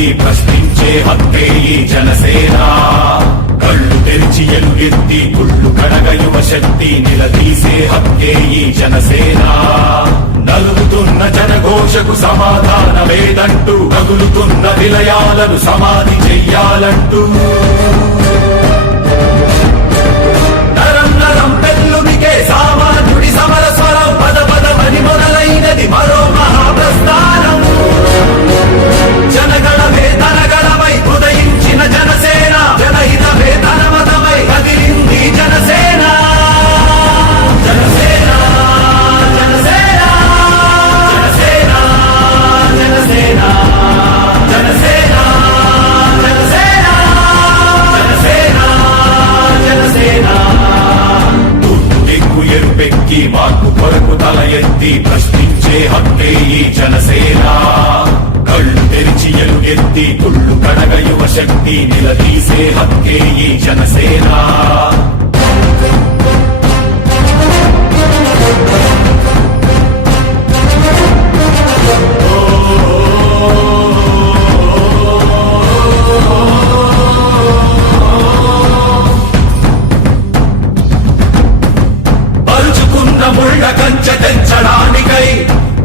ఎత్తి ప్రశ్నించే హక్కే ఈ జనసేన. కళ్ళు తెరిచి ఎలుగెత్తి కుళ్ళు కడగ యువ శక్తి నిలదీసే హక్కే ఈ జనసేన. నలుగుతున్న జనఘోషకు సమాధానమేదంటూ కదులుతున్న విలయాలను సమాధి చెయ్యాలంటూ నరం నరం పెళ్ళునికే సామాన్యుడి సమర స్వరం పద పదమని మొదలైనది మరో మహాప్రస్థానం. జనగణమే తనగణమై ఉదయించిన జనసేన, జనహితమే తన మతమై కదిలింది జనసేన. జనసేన జనసేన జనసేన జనసేన జనసేన జనసేన జనసేన జనసేన. తూర్పు దిక్కు ఎరుపెక్కి మార్పు కొరకు తల ఎత్తి ప్రశ్నించే హక్కే ఈ జనసేన. కళ్ళు తెరిచి ఎలుగెత్తి కుళ్ళు కడగ యువ శక్తి నిలదీసే హక్కే ఈ జనసేన. పరుచుకున్న ముళ్ళ కంచె తెంచడానికై,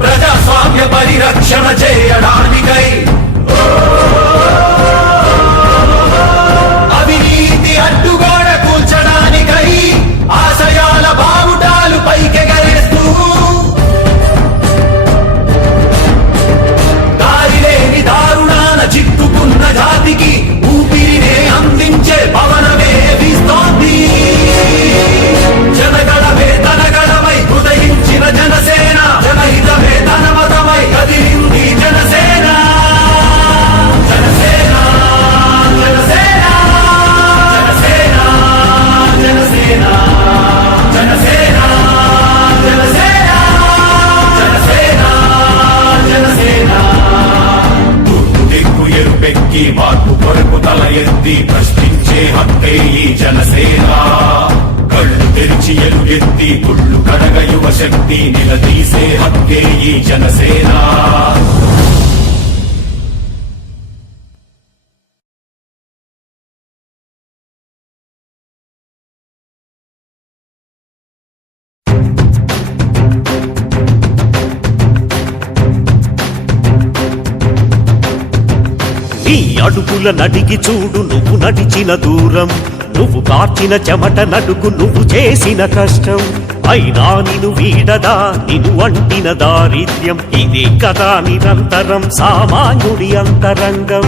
ప్రజాస్వామ్య పరిరక్షణ చేయడానికై, అవినీతి అడ్డుగోడ కూల్చడానికై ఆశయాల బావుటాలు పైకెగరేస్తూ దారిలేని దారుణాన చిక్కుకున్న జాతికి ఊపిరినే అందించే పవనమే వీస్తోంది. జనగణమే తనగణమై ఉదయించిన జనసేన, జనహితమే తన మతమై కదిలింది జనసేన. జనసేన జనసేన జనసేన జనసేన జనసేన జనసేన జనసేన జనసేన. తూర్పు దిక్కు ఎరుపెక్కి మార్పు కొరకు తల ఎత్తి ప్రశ్నించే హక్కే ఈ జనసేన. కళ్ళు తెరిచి ఎలుగెత్తి కుళ్ళు కడగ యువ శక్తి నిలదీసే హక్కే ఈ జనసేన. నీ అడుగుల నడిగి చూడు నువ్వు నడిచిన దూరం, నువ్వు కార్చిన చెమట నడుగు నువ్వు చేసిన కష్టం. అయినా నిన్ను వీడదా నిన్ను అంటిన దారిద్ర్యం, ఇదే కదా నిరంతరం సామాన్యుడి అంతరంగం.